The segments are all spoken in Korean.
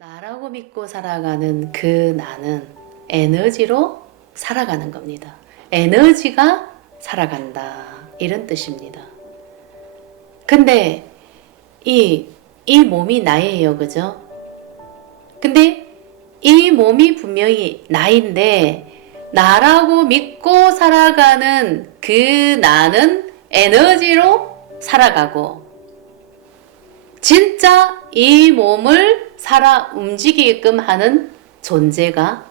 나라고 믿고 살아가는 그 나는 에너지로 살아가는 겁니다. 에너지가 살아간다. 이런 뜻입니다. 근데 이 몸이 나예요. 그죠? 근데 이 몸이 분명히 나인데 나라고 믿고 살아가는 그 나는 에너지로 살아가고 진짜 이 몸을 살아 움직이게끔 하는 존재가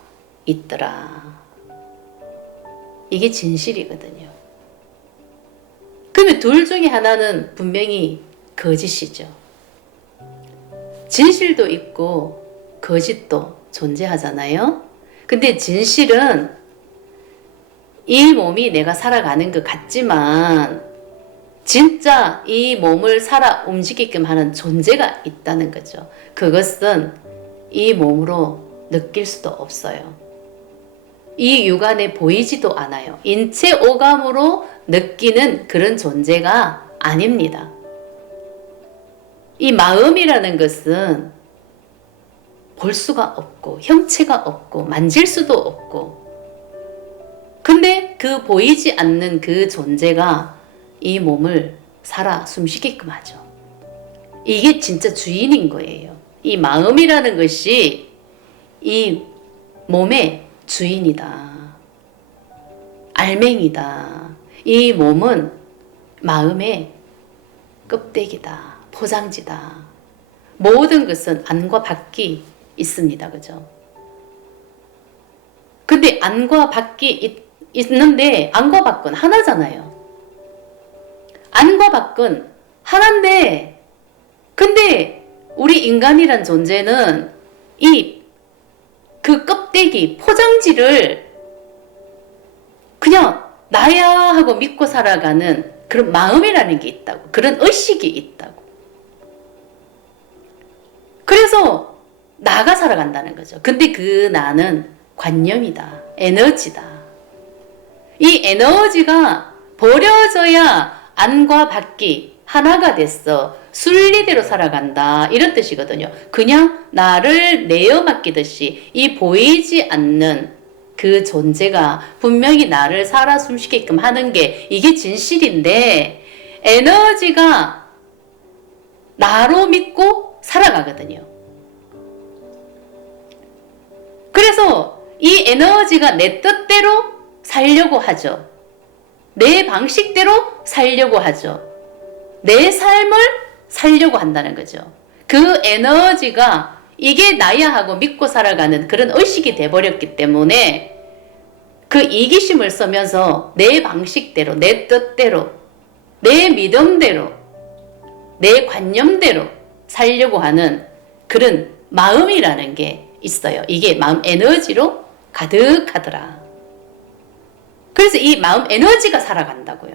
있더라. 이게 진실이거든요. 그러면 둘 중에 하나는 분명히 거짓이죠. 진실도 있고 거짓도 존재하잖아요. 근데 진실은 이 몸이 내가 살아가는 것 같지만 진짜 이 몸을 살아 움직이게끔 하는 존재가 있다는 거죠. 그것은 이 몸으로 느낄 수도 없어요. 이 육안에 보이지도 않아요. 인체 오감으로 느끼는 그런 존재가 아닙니다. 이 마음이라는 것은 볼 수가 없고 형체가 없고 만질 수도 없고 근데 그 보이지 않는 그 존재가 이 몸을 살아 숨쉬게끔 하죠. 이게 진짜 주인인 거예요. 이 마음이라는 것이 이 몸의 주인이다. 알맹이다. 이 몸은 마음의 껍데기다. 포장지다. 모든 것은 안과 밖이 있습니다. 그죠? 근데 안과 밖이 있는데 안과 밖은 하나잖아요. 안과 밖은 하나인데 근데 우리 인간이란 존재는 그 껍데기 포장지를 그냥 나야 하고 믿고 살아가는 그런 마음이라는 게 있다고. 그런 의식이 있다고. 그래서 나가 살아간다는 거죠. 근데 그 나는 관념이다. 에너지다. 이 에너지가 버려져야 안과 밖이 하나가 됐어. 순리대로 살아간다. 이런 뜻이거든요. 그냥 나를 내어 맡기듯이 이 보이지 않는 그 존재가 분명히 나를 살아 숨쉬게끔 하는 게 이게 진실인데 에너지가 나로 믿고 살아가거든요. 그래서 이 에너지가 내 뜻대로 살려고 하죠. 내 방식대로 살려고 하죠. 내 삶을 살려고 한다는 거죠. 그 에너지가 이게 나야 하고 믿고 살아가는 그런 의식이 돼버렸기 때문에 그 이기심을 쓰면서 내 방식대로, 내 뜻대로, 내 믿음대로, 내 관념대로 살려고 하는 그런 마음이라는 게 있어요. 이게 마음 에너지로 가득하더라. 그래서 이 마음 에너지가 살아간다고요.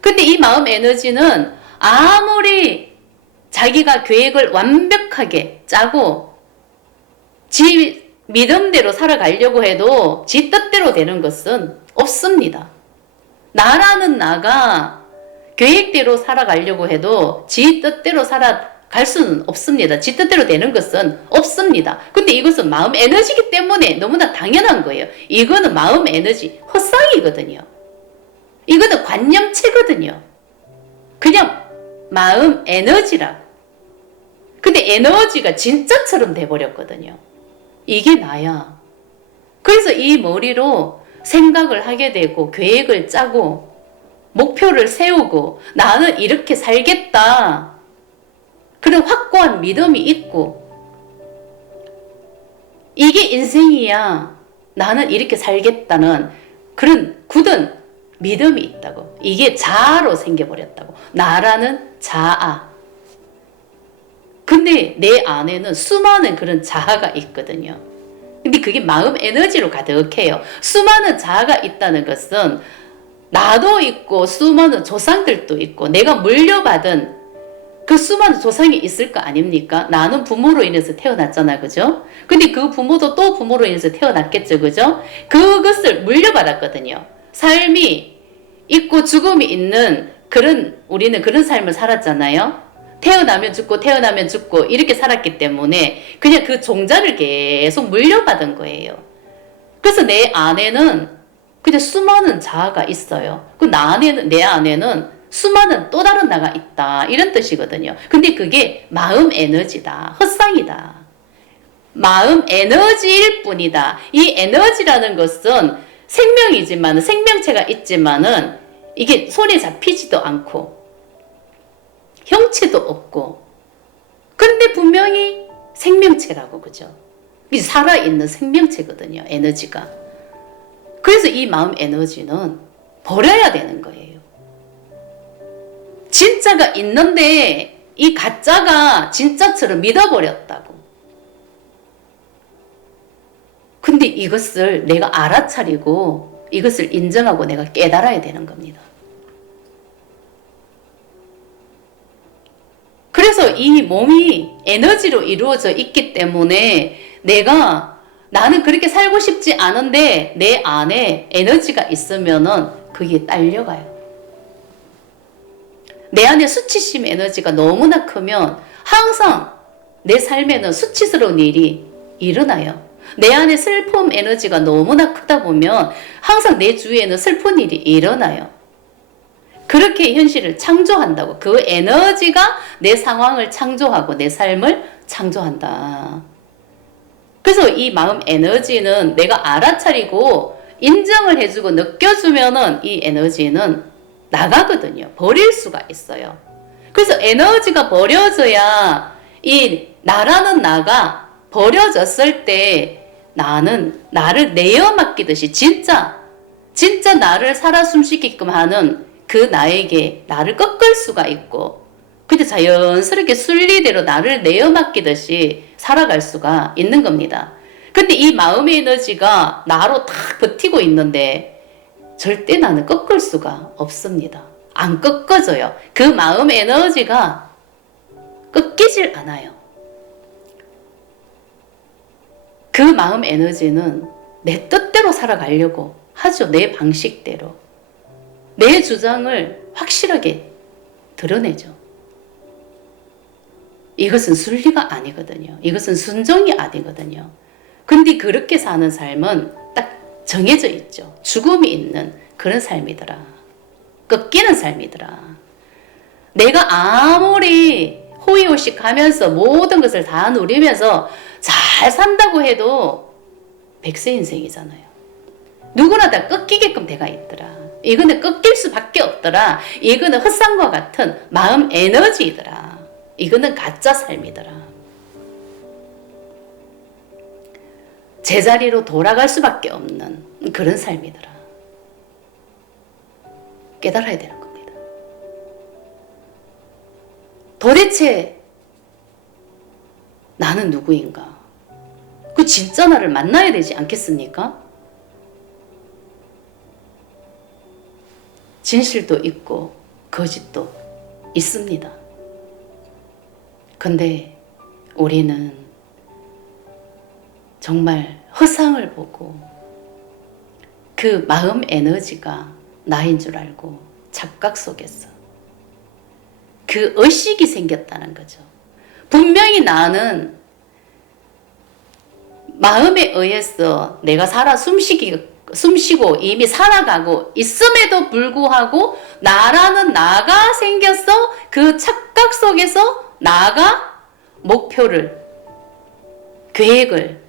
근데 이 마음 에너지는 아무리 자기가 계획을 완벽하게 짜고 지 믿음대로 살아가려고 해도 지 뜻대로 되는 것은 없습니다. 나라는 나가 계획대로 살아가려고 해도 지 뜻대로 살아갈 수는 없습니다. 지 뜻대로 되는 것은 없습니다. 근데 이것은 마음 에너지이기 때문에 너무나 당연한 거예요. 이거는 마음 에너지 헛상이거든요. 이거는 관념체거든요. 그냥 마음 에너지라. 근데 에너지가 진짜처럼 돼버렸거든요. 이게 나야. 그래서 이 머리로 생각을 하게 되고 계획을 짜고 목표를 세우고 나는 이렇게 살겠다. 그런 확고한 믿음이 있고 이게 인생이야. 나는 이렇게 살겠다는 그런 굳은 믿음이 있다고. 이게 자아로 생겨버렸다고. 나라는 자아. 근데 내 안에는 수많은 그런 자아가 있거든요. 근데 그게 마음 에너지로 가득해요. 수많은 자아가 있다는 것은 나도 있고 수많은 조상들도 있고 내가 물려받은 그 수많은 조상이 있을 거 아닙니까? 나는 부모로 인해서 태어났잖아. 그죠? 근데 그 부모도 또 부모로 인해서 태어났겠죠. 그죠? 그것을 물려받았거든요. 삶이 있고 죽음이 있는 우리는 그런 삶을 살았잖아요. 태어나면 죽고 태어나면 죽고 이렇게 살았기 때문에 그냥 그 종자를 계속 물려받은 거예요. 그래서 내 안에는 그냥 수많은 자아가 있어요. 내 안에는 수많은 또 다른 나가 있다. 이런 뜻이거든요. 근데 그게 마음 에너지다. 헛상이다. 마음 에너지일 뿐이다. 이 에너지라는 것은 생명이지만, 생명체가 있지만은 이게 손에 잡히지도 않고 형체도 없고, 근데 분명히 생명체라고, 그죠? 살아있는 생명체거든요, 에너지가. 그래서 이 마음 에너지는 버려야 되는 거예요. 진짜가 있는데 이 가짜가 진짜처럼 믿어버렸다고. 근데 이것을 내가 알아차리고 이것을 인정하고 내가 깨달아야 되는 겁니다. 그래서 이 몸이 에너지로 이루어져 있기 때문에 나는 그렇게 살고 싶지 않은데 내 안에 에너지가 있으면은 그게 딸려가요. 내 안에 수치심 에너지가 너무나 크면 항상 내 삶에는 수치스러운 일이 일어나요. 내 안에 슬픔 에너지가 너무나 크다 보면 항상 내 주위에는 슬픈 일이 일어나요. 그렇게 현실을 창조한다고. 그 에너지가 내 상황을 창조하고 내 삶을 창조한다. 그래서 이 마음 에너지는 내가 알아차리고 인정을 해주고 느껴주면은 이 에너지는 나가거든요. 버릴 수가 있어요. 그래서 에너지가 버려져야 이 나라는 나가 버려졌을 때 나를 내어 맡기듯이 진짜 나를 살아 숨쉬게끔 하는 그 나에게 나를 꺾을 수가 있고, 근데 자연스럽게 순리대로 나를 내어 맡기듯이 살아갈 수가 있는 겁니다. 근데 이 마음의 에너지가 나로 딱 버티고 있는데 절대 나는 꺾을 수가 없습니다. 안 꺾어져요. 그 마음 에너지가 꺾이질 않아요. 그 마음 에너지는 내 뜻대로 살아가려고 하죠. 내 방식대로. 내 주장을 확실하게 드러내죠. 이것은 순리가 아니거든요. 이것은 순종이 아니거든요. 근데 그렇게 사는 삶은 딱 정해져 있죠. 죽음이 있는 그런 삶이더라. 꺾이는 삶이더라. 내가 아무리 호의호식 하면서 모든 것을 다 누리면서 잘 산다고 해도 백세 인생이잖아요. 누구나 다 꺾이게끔 돼가 있더라. 이거는 꺾일 수밖에 없더라. 이거는 헛상과 같은 마음 에너지이더라. 이거는 가짜 삶이더라. 제자리로 돌아갈 수밖에 없는 그런 삶이더라. 깨달아야 되는 겁니다. 도대체 나는 누구인가? 그 진짜 나를 만나야 되지 않겠습니까? 진실도 있고 거짓도 있습니다. 근데 우리는 정말 허상을 보고 그 마음 에너지가 나인 줄 알고 착각 속에서 그 의식이 생겼다는 거죠. 분명히 나는 마음에 의해서 내가 살아 숨쉬고 이미 살아가고 있음에도 불구하고 나라는 나가 생겼어. 그 착각 속에서 나가 목표를, 계획을,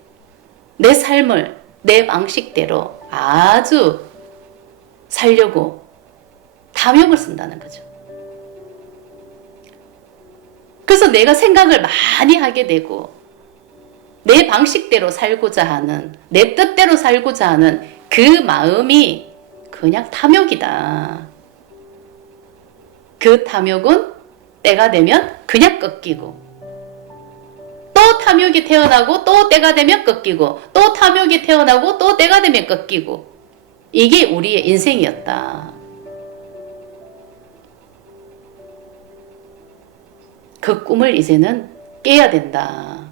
내 삶을 내 방식대로 아주 살려고 탐욕을 쓴다는 거죠. 그래서 내가 생각을 많이 하게 되고 내 방식대로 살고자 하는, 내 뜻대로 살고자 하는 그 마음이 그냥 탐욕이다. 그 탐욕은 때가 되면 그냥 꺾이고, 또 탐욕이 태어나고 또 때가 되면 꺾이고, 또 탐욕이 태어나고 또 때가 되면 꺾이고, 이게 우리의 인생이었다. 그 꿈을 이제는 깨야 된다.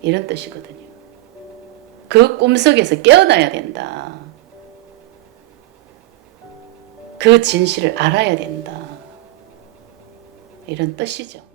이런 뜻이거든요. 그 꿈속에서 깨어나야 된다. 그 진실을 알아야 된다. 이런 뜻이죠.